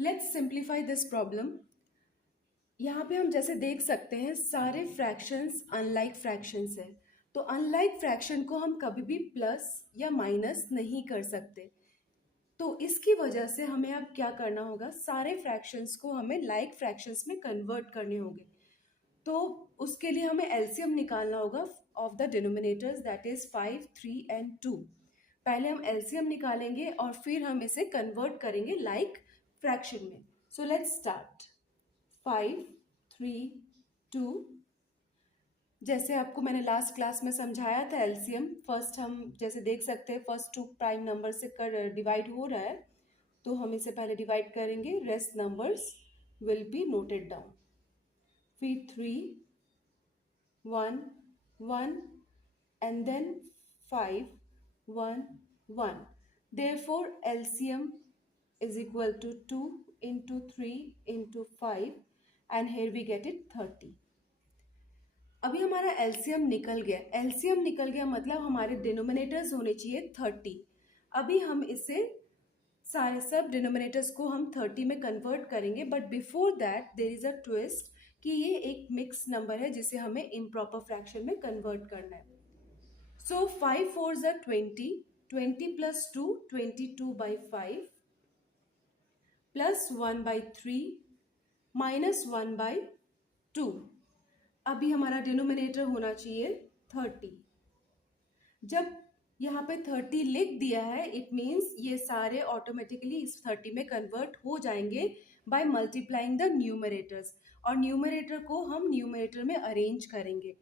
Let's simplify this problem. यहाँ पे हम जैसे देख सकते हैं सारे फ्रैक्शंस अनलाइक फ्रैक्शंस है। तो अनलाइक फ्रैक्शन को हम कभी भी प्लस या माइनस नहीं कर सकते। तो इसकी वजह से हमें अब क्या करना होगा, सारे फ्रैक्शंस को हमें लाइक फ्रैक्शंस में कन्वर्ट करने होंगे। तो उसके लिए हमें एलसीएम निकालना होगा of the denominators, that is 5, 3 and 2। पहले हम एलसीएम निकालेंगे और फिर हम इसे कन्वर्ट करेंगे लाइक फ्रैक्शन में। सो लेट्स स्टार्ट। 5, 3, 2। जैसे आपको मैंने लास्ट क्लास में समझाया था एलसीएम, फर्स्ट हम जैसे देख सकते हैं फर्स्ट टू प्राइम नंबर से कर डिवाइड हो रहा है, तो हम इसे पहले डिवाइड करेंगे, rest numbers will be noted down. फिर 3, 1, 1 and then 5, 1, 1. Therefore, LCM is equal to 2 into 3 into 5 and here we get it 30. अभी हमारा एलसीएम निकल गया। एलसीएम निकल गया मतलब हमारे डिनोमिनेटर्स होने चाहिए 30। अभी हम इसे सारे सब डिनोमिनेटर्स को हम 30 में कन्वर्ट करेंगे, but before that there is a twist कि ये एक मिक्स नंबर है जिसे हमें इम्प्रॉपर फ्रैक्शन में कन्वर्ट करना है। सो 5 4s are 20, 20 plus 2, 22 by 5 plus 1 by 3 minus 1 by 2। अभी हमारा डिनोमिनेटर होना चाहिए 30। जब यहाँ पे 30 लिख दिया है, इट मीन्स ये सारे ऑटोमेटिकली इस 30 में कन्वर्ट हो जाएंगे बाय मल्टीप्लाइंग द न्यूमरेटर्स, और न्यूमरेटर को हम न्यूमरेटर में अरेंज करेंगे।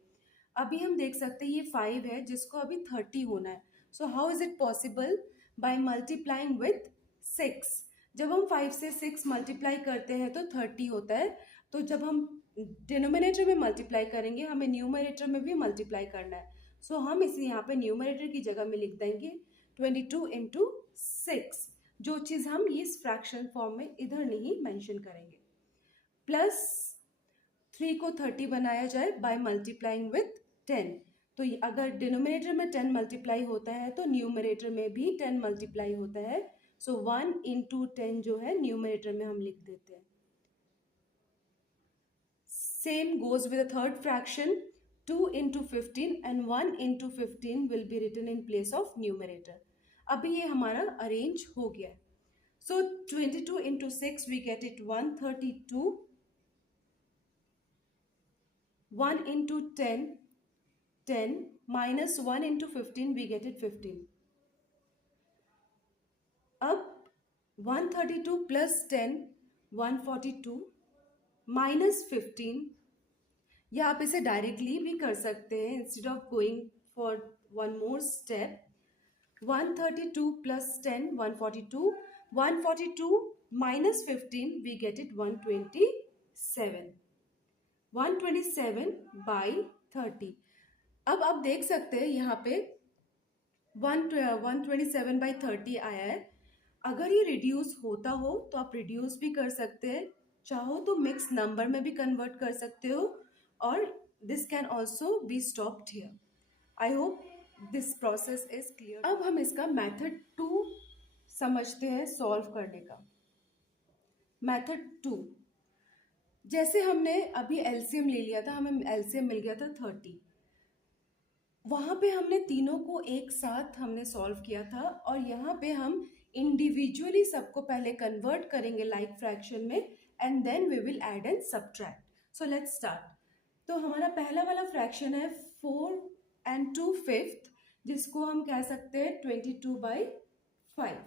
अभी हम देख सकते हैं ये 5 है जिसको अभी 30 होना है। So how is it possible? Bye multiplying with 6। जब हम 5 से 6 मल्टीप्लाई करते हैं तो 30 होता है। तो जब हम डिनोमिनेटर में मल्टीप्लाई करेंगे हमें न्यूमरेटर में भी मल्टीप्लाई करना है। सो हम इसे यहाँ पे न्यूमरेटर की जगह में लिख देंगे 22 इंटू 6, जो चीज़ हम इस फ्रैक्शन फॉर्म में इधर नहीं मेंशन करेंगे। प्लस 3 को 30 बनाया जाए बाय मल्टीप्लाइंग विथ 10। तो अगर डिनोमिनेटर में 10 मल्टीप्लाई होता है तो न्यूमरेटर में भी 10 मल्टीप्लाई होता है। सो 1 इंटू 10 जो है न्यूमरेटर में हम लिख देते हैं। Same goes with the third fraction, 2 into 15 and 1 into 15 will be written in place of numerator. अभी ये हमारा अरेंज हो गया। So 22 into 6 we get it 132, 1 into 10, 10 minus 1 into 15 we get it 15. अब 132 plus 10 142 minus 15, या आप इसे डायरेक्टली भी कर सकते हैं instead of going for one more step. 132 plus 10 142, 142 minus 15 we get it 127, 127 by 30। अब आप देख सकते हैं यहाँ पे 127 बाई 30 आया है। अगर ये रिड्यूस होता हो तो आप रिड्यूस भी कर सकते हैं, चाहो तो मिक्स नंबर में भी कन्वर्ट कर सकते हो, और this can also be stopped here. I hope this process is clear. अब हम इसका मेथड 2 समझते हैं सॉल्व करने का। मेथड 2, जैसे हमने अभी एलसीएम ले लिया था, हमें एलसीएम मिल गया था 30। वहाँ पे हमने तीनों को एक साथ हमने सॉल्व किया था, और यहाँ पे हम इंडिविजुअली सबको पहले कन्वर्ट करेंगे लाइक फ्रैक्शन में, and then we will add and subtract. So let's start. तो हमारा पहला वाला फ्रैक्शन है 4 and 2/5, जिसको हम कह सकते हैं 22 by 5।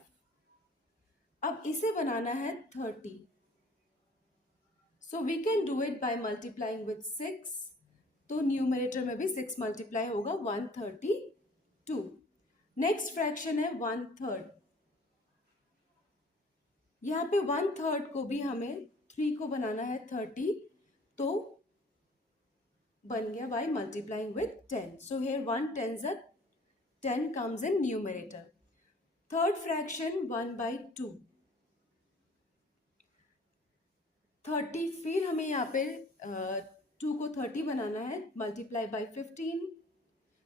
अब इसे बनाना है 30, so we can do it by multiplying with 6। तो न्यूमरेटर में भी 6 मल्टीप्लाई होगा 132। नेक्स्ट फ्रैक्शन है 1/3। यहाँ पे 1/3 को भी हमें 3 को बनाना है 30, तो बन गया by multiplying with 10. So here 1 tens are 10 comes in numerator. Third fraction 1/2, 30, फिर हमें यहाँ पे 2 को 30 बनाना है, multiply by 15.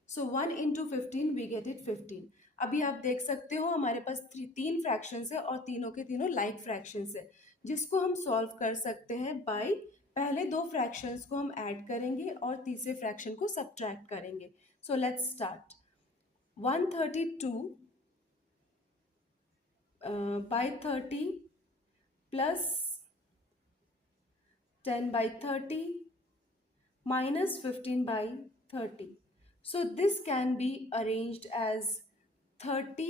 So 1 into 15 we get it 15. अभी आप देख सकते हो हमारे पास तीन फ्रैक्शंस है और तीनों के तीनों लाइक फ्रैक्शंस है, जिसको हम सॉल्व कर सकते हैं बाय पहले दो फ्रैक्शंस को हम ऐड करेंगे और तीसरे फ्रैक्शन को सब्ट्रैक्ट करेंगे. सो let's start. 132 by 30 plus 10 by 30 minus 15 by 30. So this can be arranged as 30.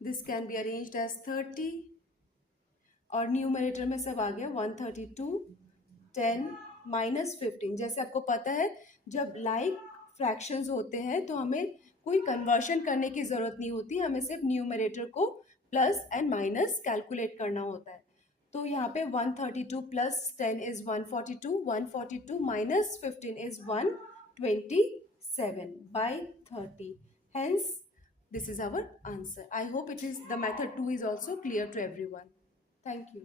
This can be arranged as 30 और न्यूमरेटर में सब आ गया 132 10 माइनस 15. जैसे आपको पता है जब लाइक फ्रैक्शंस होते हैं तो हमें कोई कन्वर्शन करने की ज़रूरत नहीं होती, हमें सिर्फ न्यूमरेटर को प्लस एंड माइनस कैलकुलेट करना होता है. तो यहाँ पे 132 plus 10 is 142, 142 minus 15 is 127 by 30. Hence, this is our answer. I hope the method 2 is also clear to everyone. Thank you.